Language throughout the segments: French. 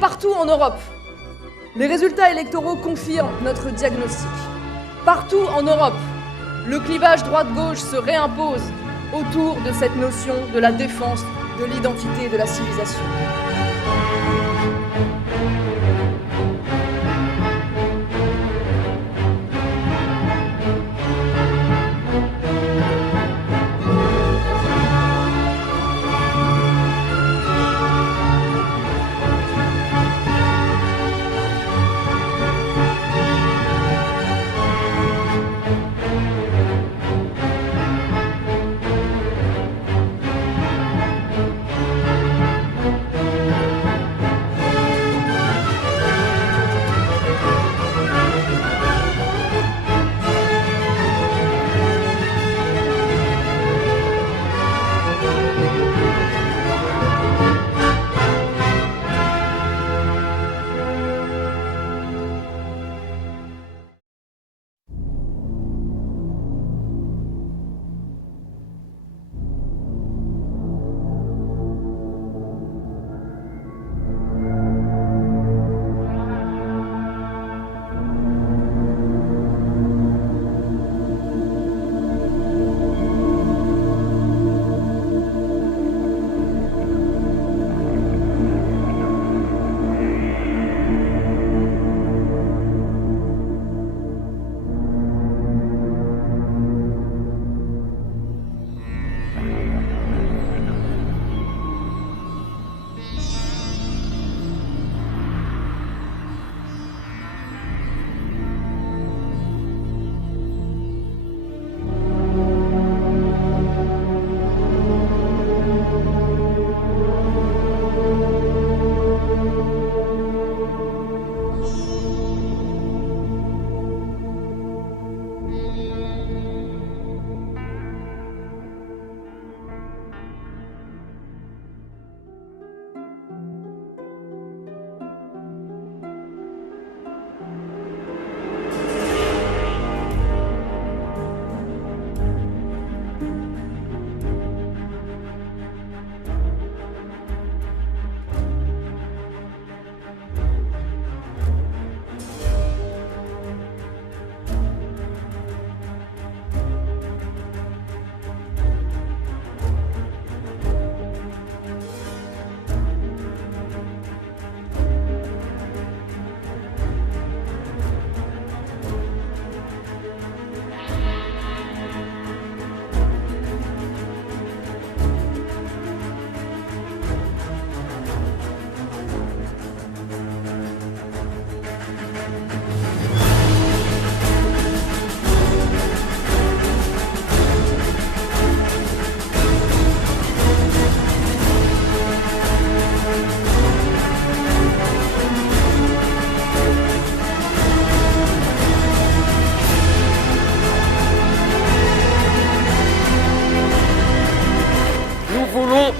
Partout en Europe, les résultats électoraux confirment notre diagnostic. Partout en Europe, le clivage droite-gauche se réimpose autour de cette notion de la défense de l'identité et de la civilisation.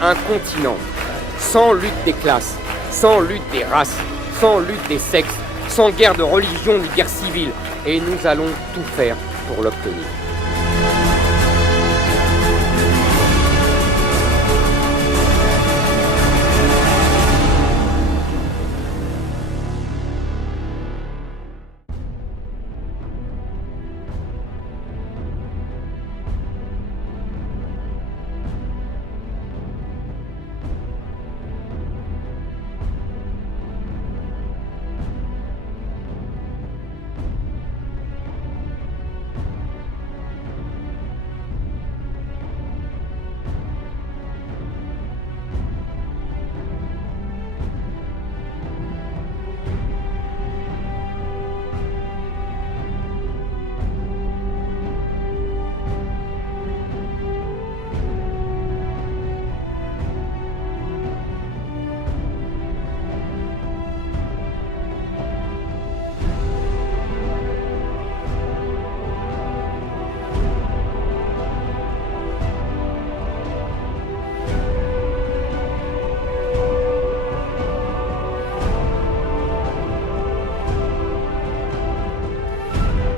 un continent. Sans lutte des classes, sans lutte des races, sans lutte des sexes, sans guerre de religion ni guerre civile. Et nous allons tout faire pour l'obtenir.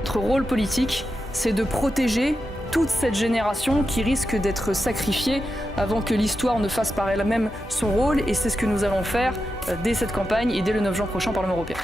Notre rôle politique, c'est de protéger toute cette génération qui risque d'être sacrifiée avant que l'histoire ne fasse par elle-même son rôle, et c'est ce que nous allons faire dès cette campagne et dès le 9 juin prochain au Parlement européen.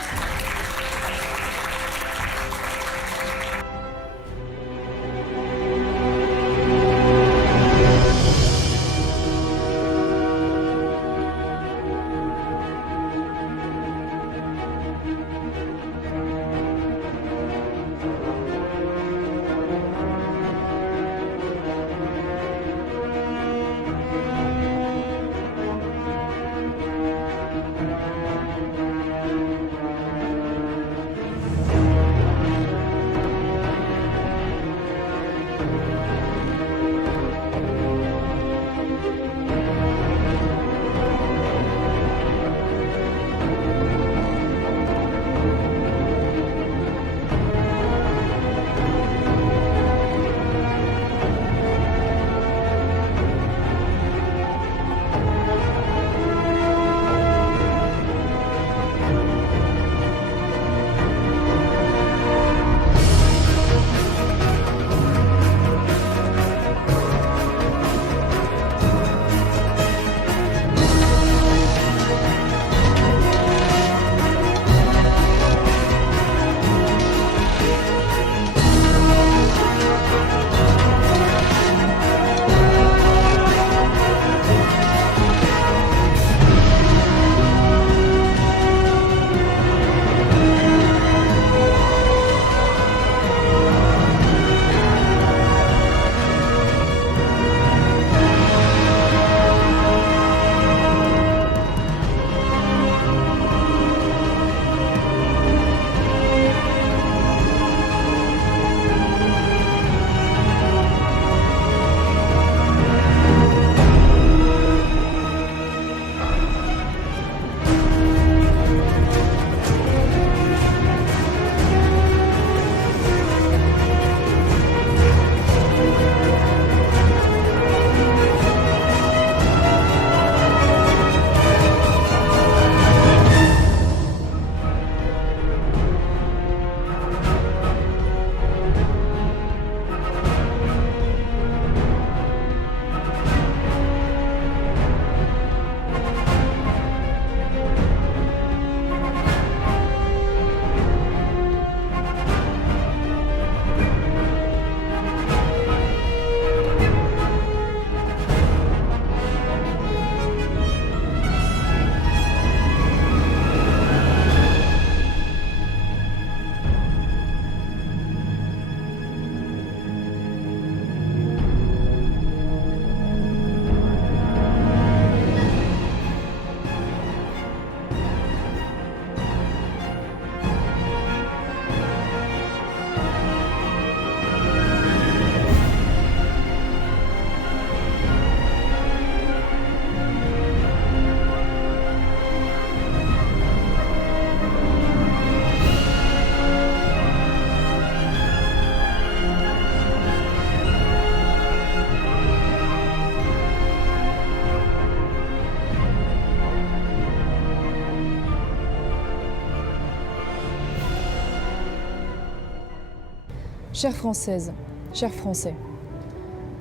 Chères Françaises, chers Français,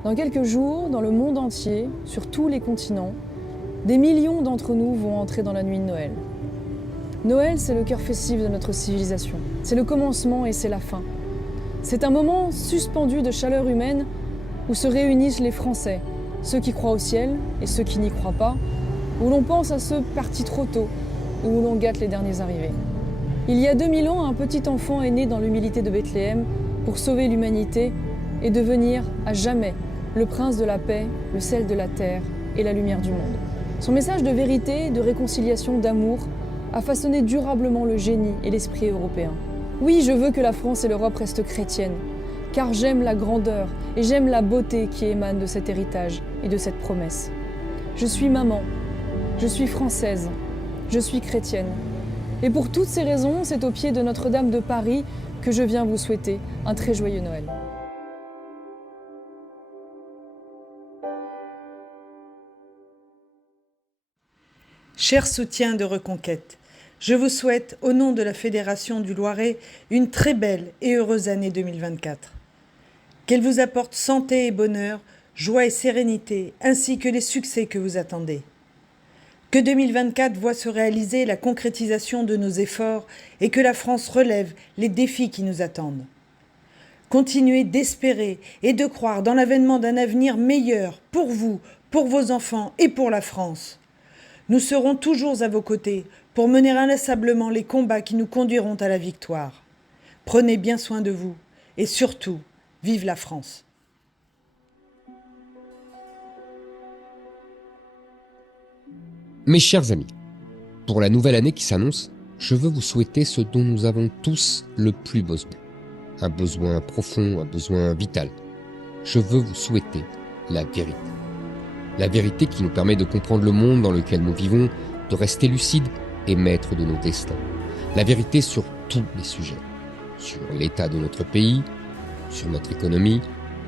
dans quelques jours, dans le monde entier, sur tous les continents, des millions d'entre nous vont entrer dans la nuit de Noël. Noël, c'est le cœur festif de notre civilisation. C'est le commencement et c'est la fin. C'est un moment suspendu de chaleur humaine où se réunissent les Français, ceux qui croient au ciel et ceux qui n'y croient pas, où l'on pense à ceux partis trop tôt et où l'on gâte les derniers arrivés. Il y a 2000 ans, un petit enfant est né dans l'humilité de Bethléem pour sauver l'humanité et devenir à jamais le prince de la paix, le sel de la terre et la lumière du monde. Son message de vérité, de réconciliation, d'amour a façonné durablement le génie et l'esprit européen. Oui, je veux que la France et l'Europe restent chrétiennes, car j'aime la grandeur et j'aime la beauté qui émane de cet héritage et de cette promesse. Je suis maman, je suis française, je suis chrétienne. Et pour toutes ces raisons, c'est au pied de Notre-Dame de Paris que je viens vous souhaiter un très joyeux Noël. Chers soutiens de Reconquête, je vous souhaite, au nom de la Fédération du Loiret, une très belle et heureuse année 2024. Qu'elle vous apporte santé et bonheur, joie et sérénité, ainsi que les succès que vous attendez. Que 2024 voit se réaliser la concrétisation de nos efforts et que la France relève les défis qui nous attendent. Continuez d'espérer et de croire dans l'avènement d'un avenir meilleur pour vous, pour vos enfants et pour la France. Nous serons toujours à vos côtés pour mener inlassablement les combats qui nous conduiront à la victoire. Prenez bien soin de vous et surtout, vive la France. Mes chers amis, pour la nouvelle année qui s'annonce, je veux vous souhaiter ce dont nous avons tous le plus besoin. Un besoin profond, un besoin vital. Je veux vous souhaiter la vérité. La vérité qui nous permet de comprendre le monde dans lequel nous vivons, de rester lucide et maître de nos destins. La vérité sur tous les sujets. Sur l'état de notre pays, sur notre économie,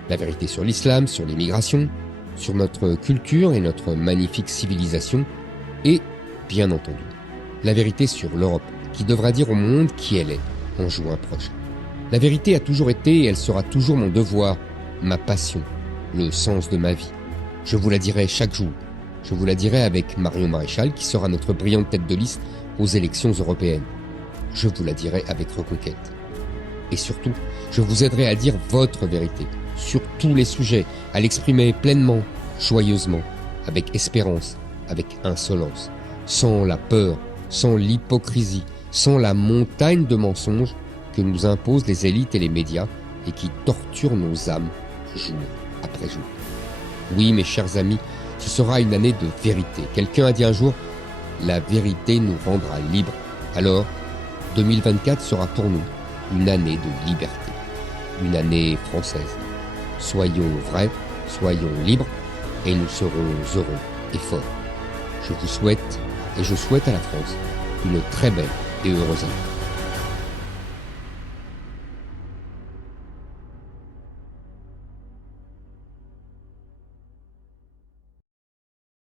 la vérité sur l'islam, sur l'immigration, sur notre culture et notre magnifique civilisation, et, bien entendu, la vérité sur l'Europe, qui devra dire au monde qui elle est en juin prochain. La vérité a toujours été et elle sera toujours mon devoir, ma passion, le sens de ma vie. Je vous la dirai chaque jour. Je vous la dirai avec Marion Maréchal, qui sera notre brillante tête de liste aux élections européennes. Je vous la dirai avec Reconquête. Et surtout, je vous aiderai à dire votre vérité, sur tous les sujets, à l'exprimer pleinement, joyeusement, avec espérance, avec insolence, sans la peur, sans l'hypocrisie, sans la montagne de mensonges que nous imposent les élites et les médias et qui torturent nos âmes jour après jour. Oui, mes chers amis, ce sera une année de vérité. Quelqu'un a dit un jour, la vérité nous rendra libres. Alors, 2024 sera pour nous une année de liberté, une année française. Soyons vrais, soyons libres, et nous serons heureux et forts. Je vous souhaite, et je souhaite à la France, une très belle et heureuse année.